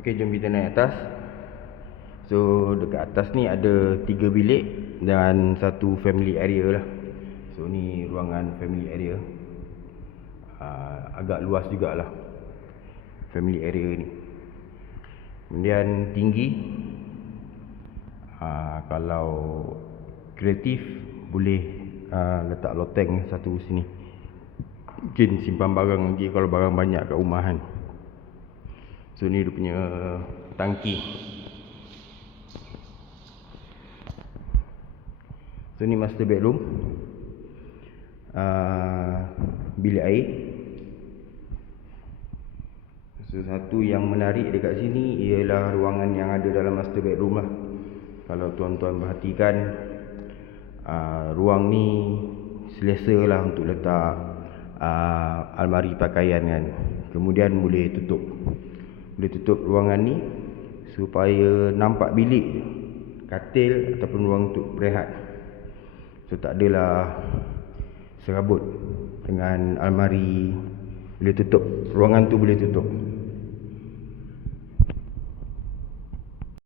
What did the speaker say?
Okey, jom kita naik atas. So dekat atas ni ada 3 bilik dan satu family area lah. So ni ruangan family area. Agak luas jugalah family area ni. Kemudian tinggi, kalau kreatif boleh letak loteng satu sini. Mungkin simpan barang lagi kalau barang banyak kat rumah kan. So ni dia punya tangki. So ni master bedroom, bilik air. So satu yang menarik dekat sini ialah ruangan yang ada dalam master bedroom lah. Kalau tuan-tuan perhatikan, ruang ni selesa lah untuk letak almari pakaian kan. Kemudian boleh tutup ruangan ni supaya nampak bilik, katil ataupun ruang untuk berehat. So tak adalah serabut dengan almari, boleh tutup, ruangan tu boleh tutup.